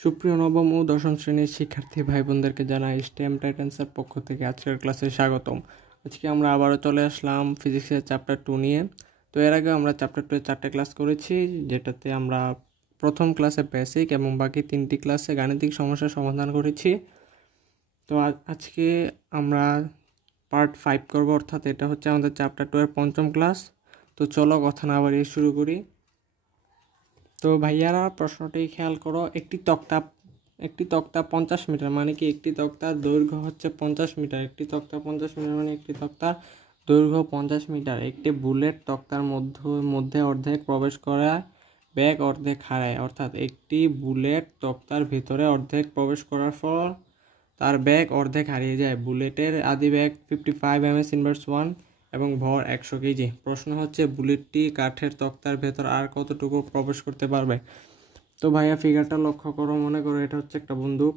সুপ্রিয় নবম ও দশম শ্রেণীর শিক্ষার্থী ভাই বোনদেরকে জানাই স্টেম টাইটান্সের পক্ষ থেকে আজকের ক্লাসে স্বাগতম। আজকে আমরা আবারও চলে আসলাম ফিজিক্সের চ্যাপ্টার 2 নিয়ে। তো এর আগে আমরা চ্যাপ্টার 2 এর 4টে ক্লাস করেছি, যেটাতে আমরা প্রথম ক্লাসে বেসিক এবং বাকি 3টি ক্লাসে গাণিতিক সমস্যার সমাধান করেছি। তো আজকে আমরা পার্ট 5 করব, অর্থাৎ এটা হচ্ছে আমাদের চ্যাপ্টার 2 এর পঞ্চম ক্লাস। তো চলো কথা না বাড়িয়ে শুরু করি। তো ভাইয়ারা প্রশ্নটি খেয়াল করো, একটি তক্তা 50 মিটার, মানে কি একটি তক্তার দৈর্ঘ্য হচ্ছে 50 মিটার। একটি তক্তা 50 মিটার মানে একটি তক্তার দৈর্ঘ্য 50 মিটার। একটি বুলেট তক্তার মধ্যে অর্ধেক প্রবেশ করায় ব্যাগ অর্ধেক হারায়, অর্থাৎ একটি বুলেট তক্তার ভিতরে অর্ধেক প্রবেশ করার পর তার ব্যাগ অর্ধেক হারিয়ে যায়। বুলেটের আদি ব্যাগ 55 ms/1 এবং ভর 100 কেজি। প্রশ্ন হচ্ছে বুলেটটি কাঠের তক্তার ভেতর আর কতটুকু প্রবেশ করতে পারবে। তো ভাইয়া ফিগারটা লক্ষ্য করো, মনে করো এটা হচ্ছে একটা বন্দুক।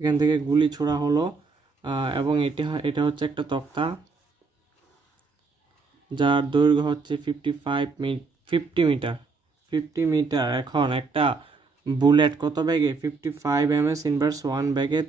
এখান থেকে গুলি ছোড়া হলো এবং এটা হচ্ছে একটা তক্তা যার দৈর্ঘ্য হচ্ছে 50 মিটার। এখন একটা বুলেট কত ব্যাগে 55 ms/1 ব্যাগে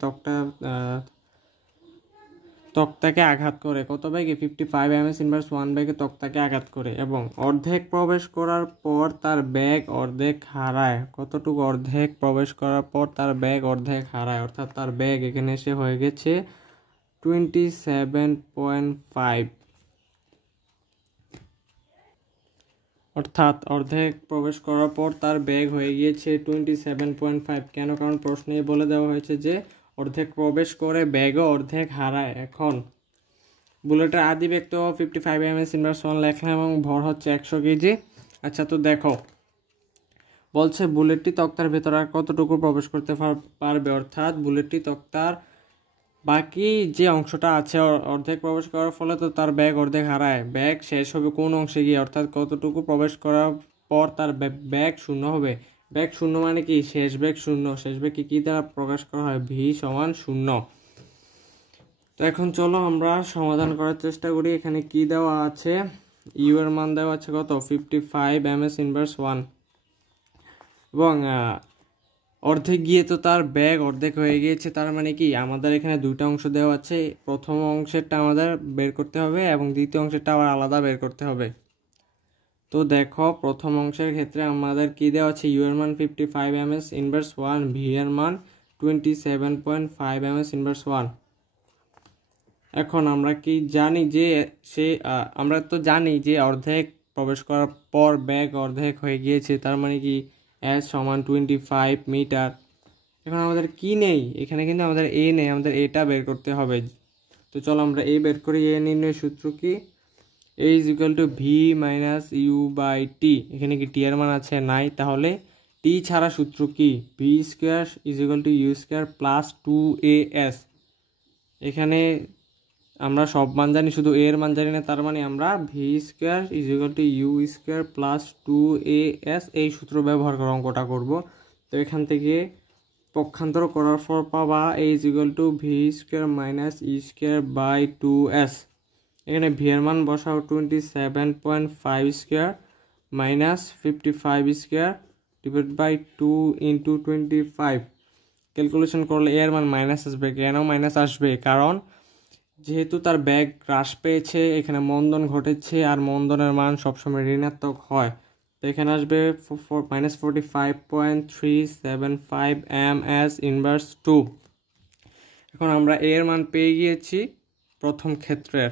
তক্তাকে আঘাত করে। কত ব্যাগে 55 ms/1 ব্যাগে তক্তাকে আঘাত করে এবং অর্ধেক প্রবেশ করার পর তার ব্যাগ অর্ধেক হারায়। কতটুকু অর্ধেক প্রবেশ করার পর তার ব্যাগ অর্ধেক হারায়, অর্থাৎ তার ব্যাগ এখানে এসে হয়ে গেছে 27.5, অর্থাৎ অর্ধেক প্রবেশ করার পর তার ব্যাগ হয়ে গিয়েছে 27.5। কেন? কারণ প্রশ্নে বলে দেওয়া হয়েছে যে অর্ধেক প্রবেশ করে ব্যাগও অর্ধেক হারায়। এখন বুলেটের আদি ব্যাগ তো 55 ms/1 লেখলাম এবং ভর হচ্ছে 100 কেজি। আচ্ছা, তো দেখো বলছে বুলেটটি তক্তার ভেতর আর কতটুকু প্রবেশ করতে পারবে, অর্থাৎ বুলেটটি তক্তার বাকি যে অংশটা আছে অর্ধেক প্রবেশ করার ফলে তো তার ব্যাগ অর্ধেক হারায়। ব্যাগ শেষ হবে কোন অংশে গিয়ে, অর্থাৎ কতটুকু প্রবেশ করার পর তার ব্যাগ শূন্য হবে। ব্যাগ শূন্য মানে কি শেষ ব্যাগ শূন্য। শেষ ব্যাগকে কি দ্বারা প্রকাশ করা হয়? v = 0। তো এখন চলো আমরা সমাধান করার চেষ্টা করি। এখানে কি দেওয়া আছে? ইউ এর মান দেওয়া আছে কত? 55 ms/1 এবং অর্ধেক গিয়ে তো তার ব্যাগ অর্ধেক হয়ে গিয়েছে। তার মানে কি আমাদের এখানে দুইটা অংশ দেওয়া আছে, প্রথম অংশেরটা আমাদের বের করতে হবে এবং দ্বিতীয় অংশেরটা আবার আলাদা বের করতে হবে। তো দেখো প্রথম অংশের ক্ষেত্রে আমাদের কি দেওয়া আছে? ইউ এর মান 55 ms/1, ভি এর মান 27.5 ms/1। এখন আমরা কি জানি যে আমরা তো জানি যে অর্ধেক প্রবেশ করার পর ব্যাগ অর্ধেক হয়ে গিয়েছে, তার মানে কি s = 25 মিটার। এখন আমাদের কি নেই এখানে, কিন্তু আমাদের a নেই, আমাদের এটা বের করতে হবে। তো চলো আমরা a বের করি। a নির্ণয়ের সূত্র কি? a = v - u/t। এখানে কি t এর মান আছে? নাই। তাহলে t ছাড়া সূত্র কি? v² = u² + 2as। এখানে আমরা সব মান জানি, শুধু a এর মান জানি না। তার মানে আমরা v² = u² + 2as এই সূত্র ব্যবহার করে অঙ্কটা করব। তো এখান থেকে পক্ষান্তর করার পর পাবা a = v² - e²/2s। এখানে v এর মান বসাও 27.5² - 55² / 2 × 25। ক্যালকুলেশন করলে এর মান মাইনাস আসবে। কেন মাইনাস আসবে? কারণ যেহেতু তার ব্যাগ হ্রাস পেয়েছে, এখানে মন্দন ঘটেছে, আর মন্দনের মান সবসময় ঋণাত্মক হয়। তো এখানে আসবে -45.375 ms/2। এখন আমরা এর মান পেয়ে গিয়েছি প্রথম ক্ষেত্রের।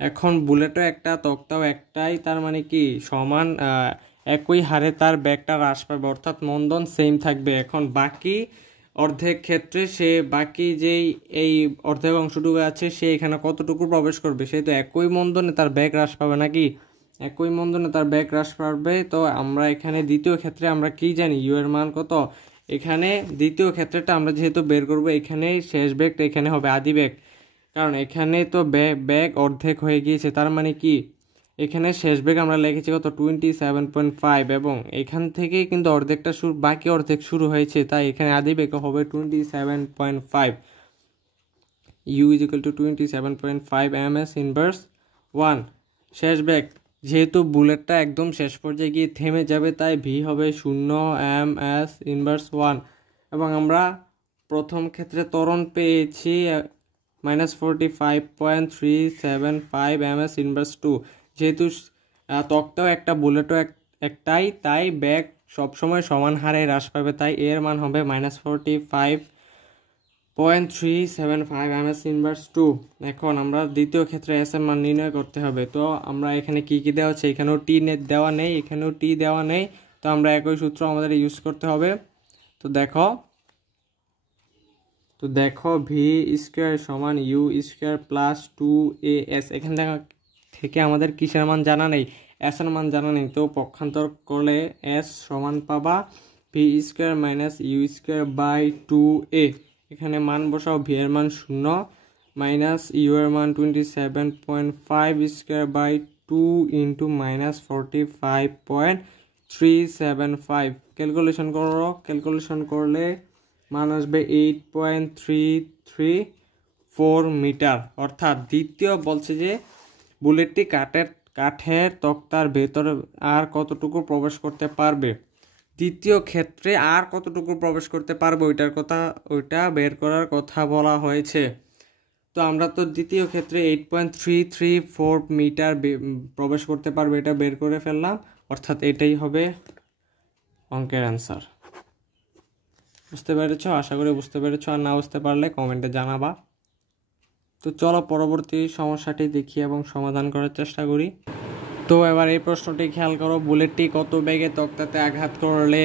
এখন বুলেটও একটা, তক্তাও একটাই, তার মানে কি সমান একই হারে তার ব্যাগটা হ্রাস পাবে, অর্থাৎ মন্দন সেম থাকবে। এখন বাকি অর্ধেক ক্ষেত্রে বাকি যেই এই অর্ধেক অংশটুকু আছে সে এখানে কতটুকু প্রবেশ করবে? সে তো একই মন্দনে তার ব্যাগ হ্রাস পাবে নাকি? একই মন্দনে তার ব্যাগ হ্রাস পাবে। তো আমরা এখানে দ্বিতীয় ক্ষেত্রে আমরা কি জানি? ইউ এর মান কত? এখানে দ্বিতীয় ক্ষেত্রেটা আমরা যেহেতু বের করব, এখানে শেষ ব্যাগটা এখানে হবে আদি ব্যাগ, কারণ এখানে তো ব্যাগ অর্ধেক হয়ে গিয়েছে। তার মানে কি এখানে শেষ ব্যাগ আমরা লিখেছি কত? 27.5 এবং এখান থেকেই কিন্তু অর্ধেকটা বাকি অর্ধেক শুরু হয়েছে, তাই এখানে আদি ব্যাগ হবে 27.5। u = 27.5 ms/1। শেষ ব্যাগ যেহেতু বুলেটটা একদম শেষ পর্যায়ে গিয়ে থেমে যাবে, তাই ভি হবে 0 ms ইনভার্স 1। এবং আমরা প্রথম ক্ষেত্রে ত্বরণ পেয়েছি -45.375 ms ইনভার্স 2। যেহেতু তক্তাও একটা বুলেটও একটাই, তাই ব্যাগ সবসময় সমান হারে হ্রাস পাবে, তাই এর মান হবে -45.375 ms ইনভার্স 2। এখন আমরা দ্বিতীয় ক্ষেত্রে এস এর মান নির্ণয় করতে হবে। তো আমরা এখানে কি কি দেওয়া আছে, এখানেও টি দেওয়া নেই, এখানেও টি দেওয়া নেই, তো আমরা একই সূত্র আমাদের ইউজ করতে হবে। তো দেখো ভি স্কোয়ার সমান ইউ স্কোয়ার প্লাস 2as। এখান থেকে আমাদের কিসের মান জানা নেই, এস এর মান জানা নেই। তো পক্ষান্তর করলে এস সমান পাবা v square minus u square by 2a। এখানে মান বসাও, ভি এর মান 0 মাইনাস ইউ এর মান 27.5 square by 2 into minus 45.375। Calculation করলে মান আসবে 8.334 মিটার। অর্থাৎ দ্বিতীয় বলছে যে বুলেটটি কাঠের তক্তার ভেতরে আর কতটুকু প্রবেশ করতে পারবে। দ্বিতীয় ক্ষেত্রে আর কতটুকু প্রবেশ করতে পারবে ওইটা বের করার কথা বলা হয়েছে। তো আমরা তো দ্বিতীয় ক্ষেত্রে 8.334 মিটার প্রবেশ করতে পারবে, এটা বের করে ফেললাম। অর্থাৎ এটাই হবে অঙ্কের অ্যান্সার। বুঝতে পেরেছ? আশা করি বুঝতে পেরেছ। আর না বুঝতে পারলে কমেন্টে জানাবা। তো চলো পরবর্তী সমস্যাটি দেখি এবং সমাধান করার চেষ্টা করি। তো এবার এই প্রশ্নটি খেয়াল করো, বুলেটটি কত বেগে তক্তাতে আঘাত করলে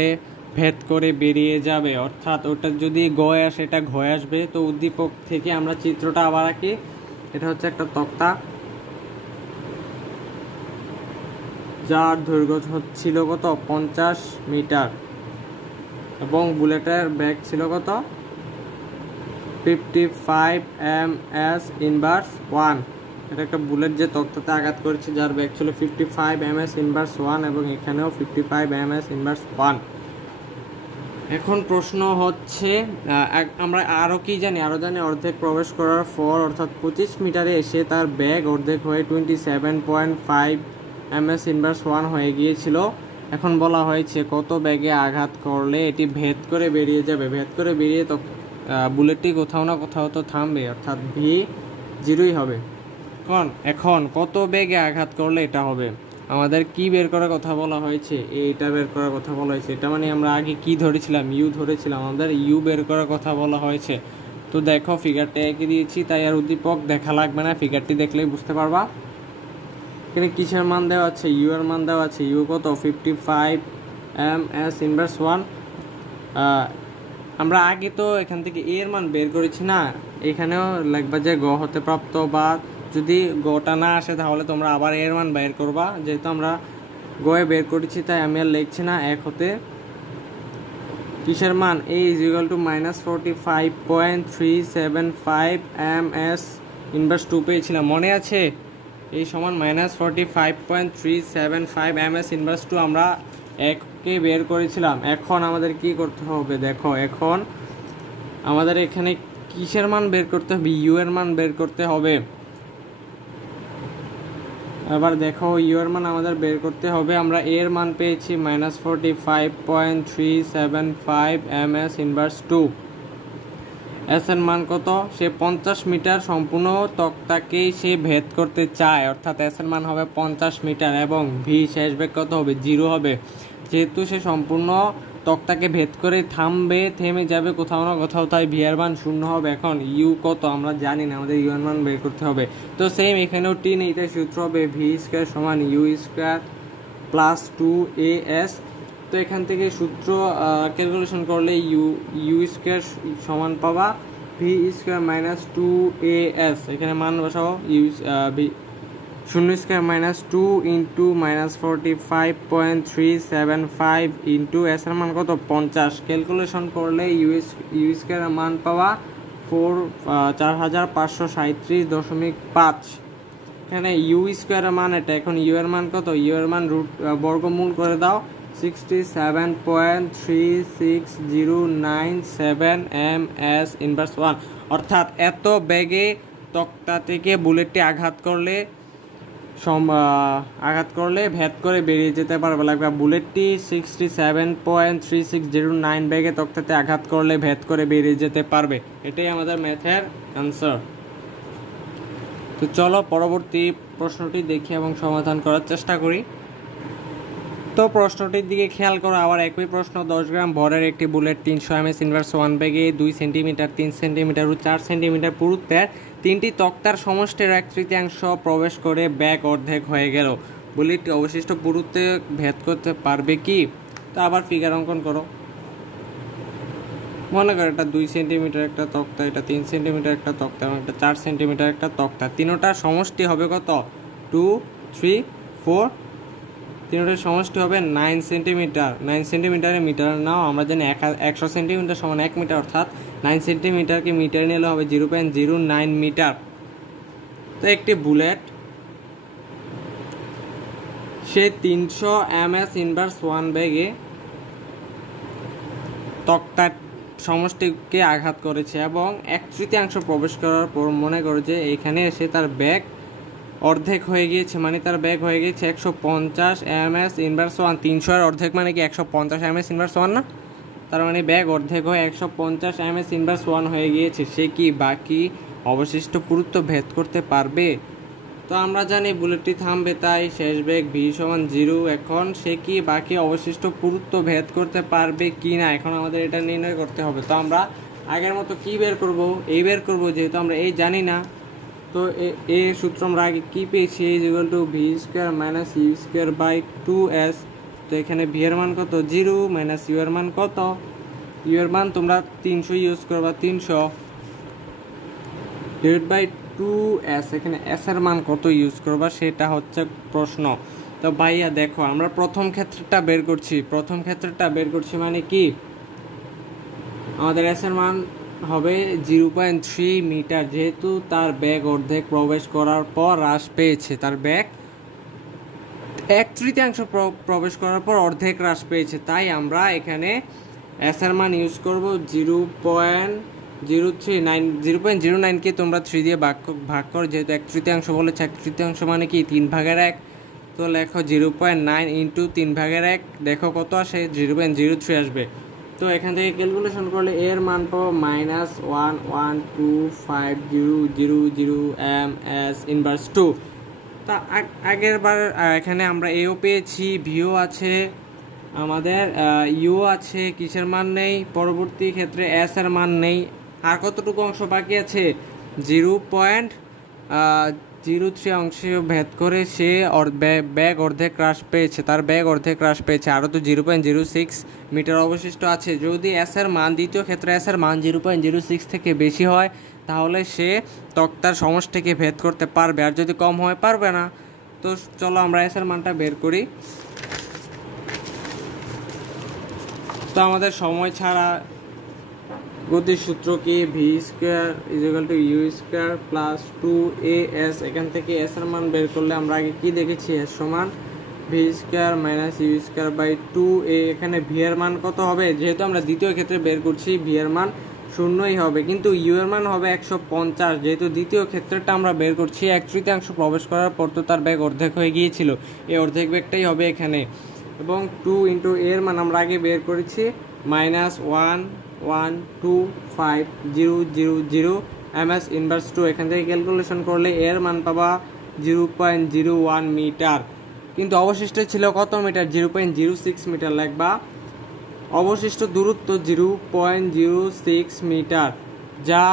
ভেদ করে বেরিয়ে যাবে। অর্থাৎ ওটা যদি গয়ে আসে, এটা ঘয়ে আসবে। তো উদ্দীপক থেকে আমরা চিত্রটা আবার আঁকি। এটা হচ্ছে একটা তক্তা, যার দৈর্ঘ্য ছিল কত 50 মিটার এবং বুলেটের বেগ ছিল কত 55 ms ইনভার্স 1। এটা একটা বুলেট যে তক্তাতে আঘাত করেছে, যার বেগ ছিল 55 ms ইনভার্স 1 এবং এখানেও 55 ms ইনভার্স 1। এখন প্রশ্ন হচ্ছে আমরা আরও জানি অর্ধেক প্রবেশ করার পর, অর্থাৎ 25 মিটারে এসে তার বেগ অর্ধেক হয়ে 27.5 ms ইনভার্স 1 হয়ে গিয়েছিল। এখন বলা হয়েছে কত বেগে আঘাত করলে এটি ভেদ করে বেরিয়ে যাবে। ভেদ করে বেরিয়ে তো বুলেটটি কোথাও না কোথাও তো থামবে, অর্থাৎ ভি 0ই হবে। এখন কত বেগে আঘাত করলে এটা হবে, আমাদের কি বের করার কথা বলা হয়েছে, এইটা বের করার কথা বলা হয়েছে। এটা মানে আমরা আগে কি ধরেছিলাম, ইউ ধরেছিলাম, আমাদের ইউ বের করার কথা বলা হয়েছে। তো দেখো ফিগারটা এঁকে দিয়েছি, তাই আর উদ্দীপক দেখা লাগবে না, ফিগারটি দেখলেই বুঝতে পারবা। এখানে কিসের মান দেওয়া আছে, ইউ এর মান দেওয়া আছে। ইউ কত 55 ms ইনভার্স 1। আমরা আগে তো এখান থেকে এ এর মান বের করেছি না, এখানেও লিখবা যে গ হতে প্রাপ্ত, বা যদি গটা না আসে তাহলে তোমরা আবার এর মান বের করবা। যেহেতু আমরা গয়ে বের করেছি তাই আমি আর লিখছি না। এক হতে কিসের মান, a = -45.375 ms ইনভার্স 2 পেয়েছিলাম, মনে আছে? এই সমান -45.375 ms ইনভার্স 2 আমরা এককে বের করেছিলাম। এখন আমাদের কি করতে হবে, দেখো এখন আমাদের এখানে কিসের মান বের করতে হবে, ইউ এর মান বের করতে হবে। এবার দেখো ইউ এর মান আমাদের বের করতে হবে। আমরা এর মান পেয়েছি -45.375 ms ইনভার্স 2। এস এর মান কত, সে 50 মিটার সম্পূর্ণ তক্তাকেই সে ভেদ করতে চায়, অর্থাৎ এস এর মান হবে 50 মিটার এবং ভি শেষ বেগ কত হবে 0 হবে। যেহেতু সে সম্পূর্ণ তক্তাকে ভেদ করে থেমে যাবে কোথাও না কোথাও, তাই ভি এর মান 0 হবে। এখন ইউ কত আমরা জানি না, আমাদের ইউ এর মান বের করতে হবে। তো সেম এখানেও টি নেই, তাই সূত্র হবে ভি স্কোয়ার সমান ইউ স্কোয়ার প্লাস 2as। তো এখান থেকে সূত্র ক্যালকুলেশন করলে ইউ স্কোয়ার সমান পাবা ভি স্কোয়ার মাইনাস 2as। এখানে মান বসাও, V 0 square minus 2 into -45.375 into S এর মান কত 50। ক্যালকুলেশন করলে ইউ স্কোয়ারের মান পাওয়া 4537.5। এখানে ইউ স্কোয়ারের মান এটা, এখন ইউ এর মান কত, ইউ এর মান বর্গমূল করে দাও 67.36097 ms ইনভার্স 1। অর্থাৎ এত বেগে তক্তা থেকে বুলেটটি আঘাত করলে আঘাত করলে ভেদ করে বেরিয়ে যেতে পারবে। লাগবে বুলেটটি 67.3609 ব্যাগে তক্তাতে আঘাত করলে ভেদ করে বেরিয়ে যেতে পারবে। এটাই আমাদের ম্যাথের অ্যান্সার। তো চলো পরবর্তী প্রশ্নটি দেখি এবং সমাধান করার চেষ্টা করি। তো প্রশ্নটির দিকে খেয়াল করো, আবার একই প্রশ্ন। 10 গ্রাম ভরের একটি বুলেট 300 ms ইনভার্স 1 ব্যাগে 2 সেন্টিমিটার, 3 সেন্টিমিটার ও 4 সেন্টিমিটার পুরুত্বের তিনটি তক্তার সমষ্টির 1/3 প্রবেশ করে ব্যাগ অর্ধেক হয়ে গেল। বুলেটটি অবশিষ্ট পুরুত্বে ভেদ করতে পারবে কি? তো আবার ফিগার অঙ্কন করো। মনে করো এটা 2 সেন্টিমিটার একটা তক্তা, এটা 3 সেন্টিমিটার একটা তক্তা এবং এটা 4 সেন্টিমিটার একটা তক্তা। তিনটার সমষ্টি হবে কত? 2, 3, 4। তিনটার সমষ্টি হবে 9 সেন্টিমিটার। 9 সেন্টিমিটারে মিটার নাও, আমরা জানি 100 সেন্টিমিটার সমান 1 মিটার, অর্থাৎ 9 সেন্টিমিটারকে মিটার নিলে হবে 0.09 মিটার। তো একটি বুলেট সে 300 ms ইনভার্স 1 ব্যাগে তক্তার সমষ্টিকে আঘাত করেছে এবং 1/3 প্রবেশ করার পর মনে করো যে এখানে এসে তার ব্যাগ অর্ধেক হয়ে গিয়েছে, মানে তার ব্যাগ হয়ে গিয়েছে 150 ms ইনভার্স 1। 300 এর অর্ধেক মানে কি 150 ms ইনভার্স 1 না? তার মানে ব্যাগ অর্ধেক হয়ে 150 ms ইনভার্স 1 হয়ে গিয়েছে। সে কি বাকি অবশিষ্ট পুরুত্ব ভেদ করতে পারবে? তো আমরা জানি বুলেটটি থামবে, তাই শেষ বেগ v সমান 0। এখন সে কি বাকি অবশিষ্ট পুরুত্ব ভেদ করতে পারবে কি না, এখন আমাদের এটা নির্ণয় করতে হবে। তো আমরা আগের মতো কি বের করব? এই বের করব, যেহেতু আমরা এই জানি না। তো এই সূত্র আমরা আগে কি পেয়েছি? v²-u²-2s। তো এখানে v এর মান কত? 0, মাইনাস u এর মান কত? u এর মান তোমরা 300 ইউজ করবা, 300 ডিভাইড বাই 2s। এখানে s এর মান কত ইউজ করবা সেটা হচ্ছে প্রশ্ন। তো ভাইয়া দেখো, আমরা প্রথম ক্ষেত্রটা বের করছি মানে কি আমাদের s এর মান হবে 0.3 মিটার, যেহেতু তার ব্যাগ অর্ধেক প্রবেশ করার পর হ্রাস পেয়েছে। তার ব্যাগ 1/3 প্রবেশ করার পর অর্ধেক হ্রাস পেয়েছে, তাই আমরা এখানে s এর মান ইউজ করব 0.09 কে তোমরা 3 দিয়ে ভাগ করো, যেহেতু 1/3 বলেছে। 1/3 মানে কি 3/1। তো লেখো 0.9 ইন্টু 3/1, দেখো কত আসে? 0.03 আসবে। তো এখান থেকে ক্যালকুলেশন করলে এর মান পাবো -1125000 ms ইনভার্স 2। তা আগের বার এখানে আমরা এও পেয়েছি, ভিও আছে, আমাদের ইউ আছে, কিসের মান নেই? পরবর্তী ক্ষেত্রে এস এর মান নেই। আর কতটুকু অংশ বাকি আছে? 0.03 অংশে ভেদ করে সে ব্যাগ অর্ধেক হ্রাস পেয়েছে, তার ব্যাগ অর্ধেক হ্রাস পেয়েছে। আরও তো 0.06 মিটার অবশিষ্ট আছে। যদি এস এর মান, দ্বিতীয় ক্ষেত্রে এস এর মান 0.06 থেকে বেশি হয়, তাহলে সে তক্তার সমষ্টিকে ভেদ করতে পারবে, আর যদি কম হয় পারবে না। তো চলো আমরা এস এর মানটা বের করি। তো আমাদের সময় ছাড়া গতির সূত্র কি? v²= u²+2as। এখান থেকে s এর মান বের করলে আমরা আগে কি দেখেছি? s সমান v²-u²/2a। এখানে v এর মান কত হবে? যেহেতু আমরা দ্বিতীয় ক্ষেত্রে বের করছি, v এর মান 0ই হবে, কিন্তু u এর মান হবে 150। যেহেতু দ্বিতীয় ক্ষেত্রটা আমরা বের করছি, 1/3 প্রবেশ করার পর তো তার ব্যাগ অর্ধেক হয়ে গিয়েছিল, এই অর্ধেক ব্যাগটাই হবে এখানে। এবং 2 ইন্টু এর মান আমরা আগে বের করেছি -1125000 ms ইনভার্স 2। এখান থেকে ক্যালকুলেশন করলে এর মান পাবা 0.01 মিটার, কিন্তু অবশিষ্ট ছিল কত মিটার? 0.06 মিটার। লাগবা অবশিষ্ট দূরত্ব 0.06 মিটার, যা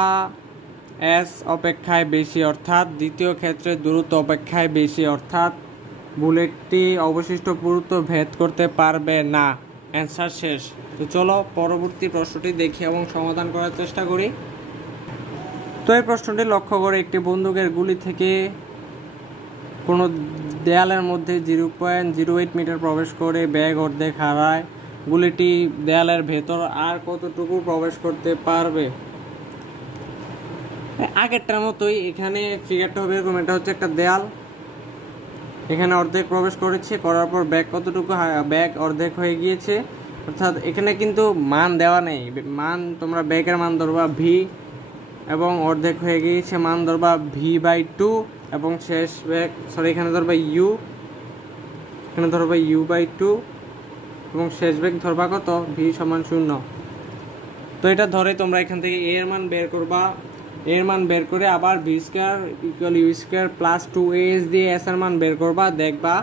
এস অপেক্ষায় বেশি, অর্থাৎ দ্বিতীয় ক্ষেত্রে দূরত্ব অপেক্ষায় বেশি, অর্থাৎ বুলেটটি অবশিষ্ট পুরুত্ব ভেদ করতে পারবে না। অ্যান্সার শেষ। তো চলো পরবর্তী প্রশ্নটি দেখি এবং সমাধান করার চেষ্টা করি। তো এই প্রশ্নটি লক্ষ্য করে, একটি বন্দুকের গুলি থেকে কোনো দেয়ালের মধ্যে 0.08 মিটার প্রবেশ করে ব্যাগ অর্ধেক হারায়। গুলিটি দেয়ালের ভেতর আর কতটুকু প্রবেশ করতে পারবে? আগেরটার মতোই এখানে ফিগারটা হবে এরকম। এটা হচ্ছে একটা দেয়াল, এখানে অর্ধেক প্রবেশ করেছে, করার পর ব্যাগ কতটুকু? ব্যাগ অর্ধেক হয়ে গিয়েছে, অর্থাৎ এখানে কিন্তু মান দেওয়া নেই। মান তোমরা ব্যাগের মান ধরবা ভি, এবং অর্ধেক হয়ে গিয়েছে মান ধরবা v/2, এবং শেষ বেগ এখানে ধরবা ইউ, এখানে ধরবা u/2 এবং শেষ বেগ ধরবা কত v সমান 0। তো এটা ধরে তোমরা এখান থেকে a এর মান বের করবা, a এর মান বের করে আবার v² = u² + 2as দিয়ে s এর মান বের করবা, দেখবা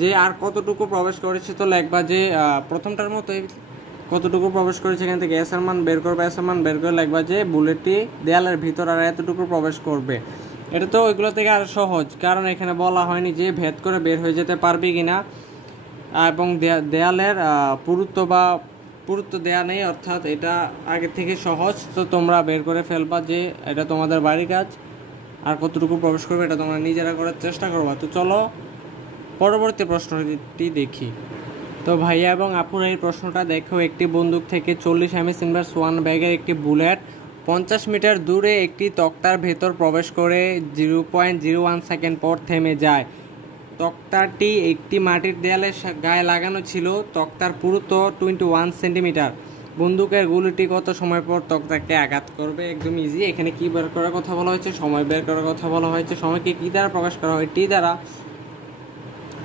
যে আর কতটুকু প্রবেশ করেছে। তো লিখবা যে প্রথমটার মতোই কতটুকু প্রবেশ করেছে, এখান থেকে s এর মান বের করবা, s এর মান বের করে লিখবা যে বুলেটটি দেয়ালের ভিতর আর এতটুকু প্রবেশ করবে। এটা তো ওইগুলো থেকে আর সহজ, কারণ এখানে বলা হয়নি যে ভেদ করে বের হয়ে যেতে পারবে কিনা, এবং দেয়ালের পুরুত্ব দেয়া নেই, অর্থাৎ এটা আগে থেকে সহজ। তো তোমরা বের করে ফেলবা যে এটা তোমাদের বাড়ির কাজ, আর কতটুকু প্রবেশ করবে এটা তোমরা নিজেরা করার চেষ্টা করবা। তো চলো পরবর্তী প্রশ্নটি দেখি। তো ভাইয়া এবং আপুরা এই প্রশ্নটা দেখো, একটি বন্দুক থেকে 40 mm/1 ব্যাগের একটি বুলেট 50 মিটার দূরে একটি তক্তার ভেতর প্রবেশ করে 0.01 সেকেন্ড পর থেমে যায়। তক্তাটি একটি মাটির দেয়ালের গায়ে লাগানো ছিল, তক্তার পুরুত্ব 21 সেন্টিমিটার। বন্দুকের গুলিটি কত সময় পর তক্তাকে আঘাত করবে? একদম ইজি। এখানে কি বের করার কথা বলা হয়েছে? সময় বের করার কথা বলা হয়েছে। সময়কে কি দ্বারা প্রকাশ করা হয়? টি দ্বারা।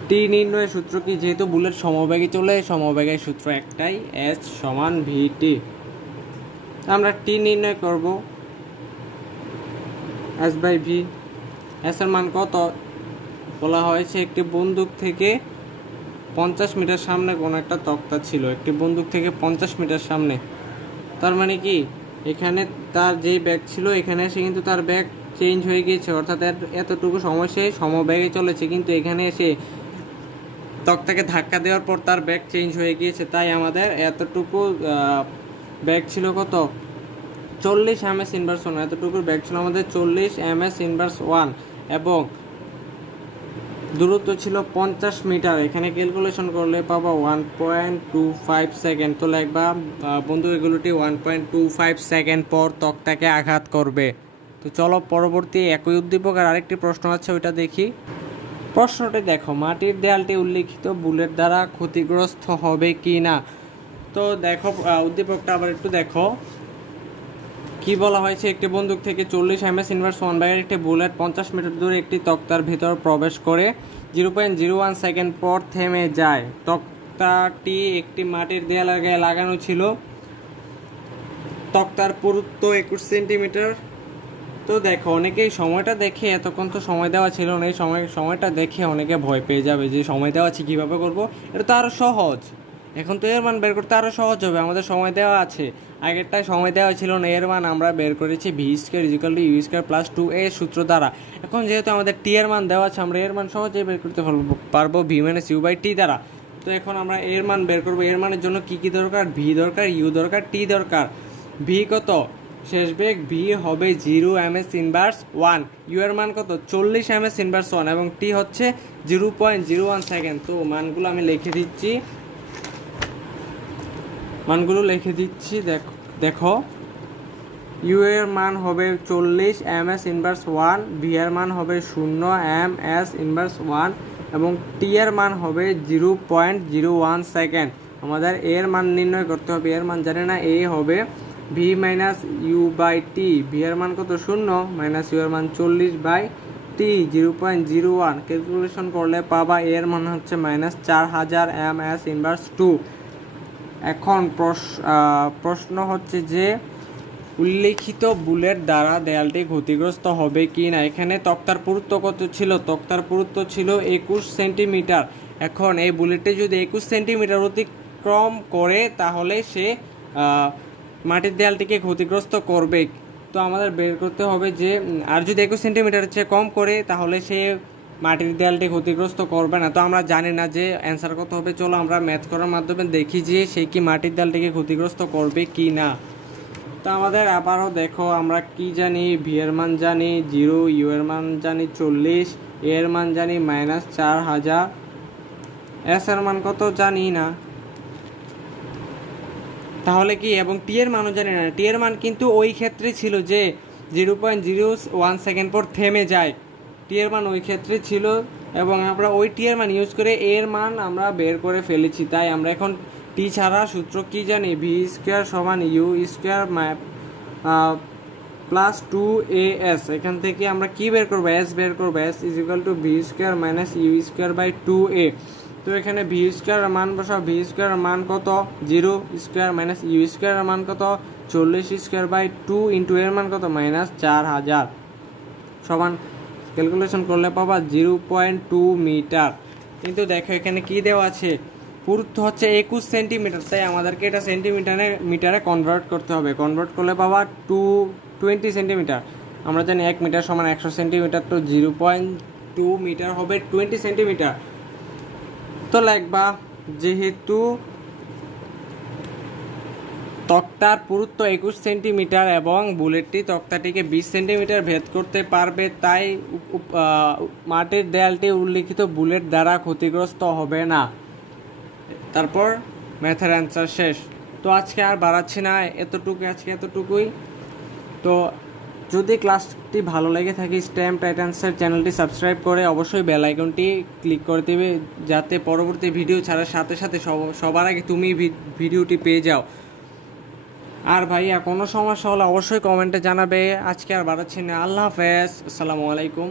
টি নির্ণয়ের সূত্র কি? যেহেতু বুলেট সমবেগে চলে, সমবেগের সূত্র একটাই, s = vt। আমরা টি নির্ণয় করব, s/v। s এর মান কত বলা হয়েছে? একটি বন্দুক থেকে 50 মিটার সামনে কোন একটা তক্তা ছিল, একটি বন্দুক থেকে 50 মিটার সামনে। তার মানে কি এখানে তার যেই ব্যাগ ছিল, এখানে এসে কিন্তু তার ব্যাগ চেঞ্জ হয়ে গিয়েছে, অর্থাৎ এতটুকু সময় সে সমবেগে চলেছে, কিন্তু এখানে এসে তক্তাকে ধাক্কা দেওয়ার পর তার ব্যাগ চেঞ্জ হয়ে গিয়েছে। তাই আমাদের এতটুকু ব্যাগ ছিল কত? 40 ms/1। এতটুকুর ব্যাগ ছিল আমাদের 40 ms/1 এবং দূরত্ব ছিল 50 মিটার। এখানে ক্যালকুলেশন করলে পাবা 1.25 সেকেন্ড। তো লিখবা বন্ধু এগুলোটি 1.25 সেকেন্ড পর তক্তাকে আঘাত করবে। তো চলো পরবর্তী একই উদ্দীপকের আরেকটি প্রশ্ন আছে, ওইটা দেখি। প্রশ্নটি দেখো, মাটির দেয়ালটি উল্লিখিত বুলেট দ্বারা ক্ষতিগ্রস্ত হবে কি না? তো দেখো উদ্দীপকটা আবার একটু দেখো কি বলা হয়েছে। একটি বন্দুক থেকে 40 ms/1 ব্যাগের একটি বুলেট 50 মিটার দূরে একটি তক্তার ভিতর প্রবেশ করে 0.01 সেকেন্ড পর থেমে যায়। তক্তাটি একটি মাটির দেয়ালের গায়ে লাগানো ছিল, তক্তার পুরুত্ব 21 সেন্টিমিটার। তো দেখো অনেকেই সময়টা দেখে, এতক্ষণ তো সময় দেওয়া ছিল না, এই সময়টা দেখে অনেকে ভয় পেয়ে যাবে যে সময় দেওয়া আছে কীভাবে করব। এটা তো আরও সহজ, এখন তো এর মান বের করতে আরও সহজ হবে, আমাদের সময় দেওয়া আছে। আগেরটায় সময় দেওয়া ছিল না, এর মান আমরা বের করেছি v² = u² + 2a সূত্র দ্বারা। এখন যেহেতু আমাদের টি এর মান দেওয়া আছে, আমরা এর মান সহজেই বের করতে পারবো v - u/t দ্বারা। তো এখন আমরা এর মান বের করবো। এর মানের জন্য কি কি দরকার? v দরকার, u দরকার, t দরকার। v কত? শেষ বেগ v হবে 0 ms/1, u এর মান কত? 40 ms/1 এবং t হচ্ছে 0.01 সেকেন্ড। তো মানগুলো আমি লিখে দিচ্ছি, দেখো u এর মান হবে 40 ms/1, v এর মান হবে 0 ms/1 এবং t এর মান হবে 0.01 সেকেন্ড। আমাদের এর মান নির্ণয় করতে হবে, এর মান জানি না, a হবে v - u/t। v এর মান কত? 0 - u এর মান 40/t 0.01। ক্যালকুলেশন করলে পাবা এর মান হচ্ছে -4000 ms/2। এখন প্রশ্ন হচ্ছে যে উল্লিখিত বুলেট দ্বারা দেয়ালটি ক্ষতিগ্রস্ত হবে কি না। এখানে তক্তার পুরুত্ব কত ছিল? তক্তার পুরুত্ব ছিল 21 সেন্টিমিটার। এখন এই বুলেটটি যদি 21 সেন্টিমিটার অতিক্রম করে তাহলে সে মাটির দেয়ালটিকে ক্ষতিগ্রস্ত করবে। তো আমাদের বের করতে হবে যে আর যদি 21 সেন্টিমিটারের চেয়ে কম করে তাহলে সে মাটির দেয়ালটি ক্ষতিগ্রস্ত করবে না। তো আমরা জানি না যে অ্যান্সার কত হবে। চলো আমরা ম্যাথ করার মাধ্যমে দেখি যে সে কি মাটির দেয়ালটিকে ক্ষতিগ্রস্ত করবে কি না। তো আমাদের আবারও দেখো, আমরা কি জানি? ভি এর মান জানি 0, ইউ এর মান জানি 40, এর মান জানি -4000, এস এর মান কত জানি না, তাহলে কি, এবং টি এর মানও জানি না। টি এর মান কিন্তু ওই ক্ষেত্রে ছিল যে 0.01 সেকেন্ড পর থেমে যায়, টি এর মান ওই ক্ষেত্রে ছিল এবং আমরা ওই টি এর মান ইউজ করে এর মান আমরা বের করে ফেলেছি। তাই আমরা এখন টি ছাড়া সূত্র কি জানি? v² = u² প্লাস 2as, এখান থেকে আমরা কি বের করবো, s বের করবো, s is equal to v square minus u square by 2a। তো এখানে ভি স্কোয়ারের মান বসাও, ভি স্কোয়ারের মান কত 0 স্কোয়ার মাইনাস ইউ স্কোয়ারের মান কত 40 স্কোয়ার বাই 2 ইন্টু এর মান কত মাইনাস 4000 সমান ক্যালকুলেশন করলে পাবা 0.2 মিটার। কিন্তু দেখো এখানে কি দেওয়া আছে, পুরুত্ব হচ্ছে 21 সেন্টিমিটার, তাই আমাদেরকে এটা মিটারে কনভার্ট করতে হবে। কনভার্ট করলে পাবা 20 সেন্টিমিটার। আমরা জানি 1 মিটার সমান 100 সেন্টিমিটার, তো 0.2 মিটার হবে 20 সেন্টিমিটার। তো লিখবা যেহেতু তক্তার পুরুত্ব 21 সেন্টিমিটার এবং বুলেটটি তক্তাটিকে 20 সেন্টিমিটার ভেদ করতে পারবে, তাই মাটির দেয়ালটি উল্লিখিত বুলেট দ্বারা ক্ষতিগ্রস্ত হবে না। তারপর ম্যাথের অ্যান্সার শেষ। তো আজকে আর বাড়াচ্ছি না, এতটুকুই। তো যদি ক্লাসটি ভালো লেগে থাকে স্টেম টাইটান্সের চ্যানেলটি সাবস্ক্রাইব করে অবশ্যই বেল আইকনটি ক্লিক করে দেবে, যাতে পরবর্তী ভিডিও ছাড়ার সাথে সাথে সবার আগে তুমি ভিডিওটি পেয়ে যাও। আর ভাইয়া কোনো সমস্যা হলে অবশ্যই কমেন্টে জানাবে। আজকে আর বাড়াচ্ছি না, আল্লাহ হাফেজ, আসসালামু আলাইকুম।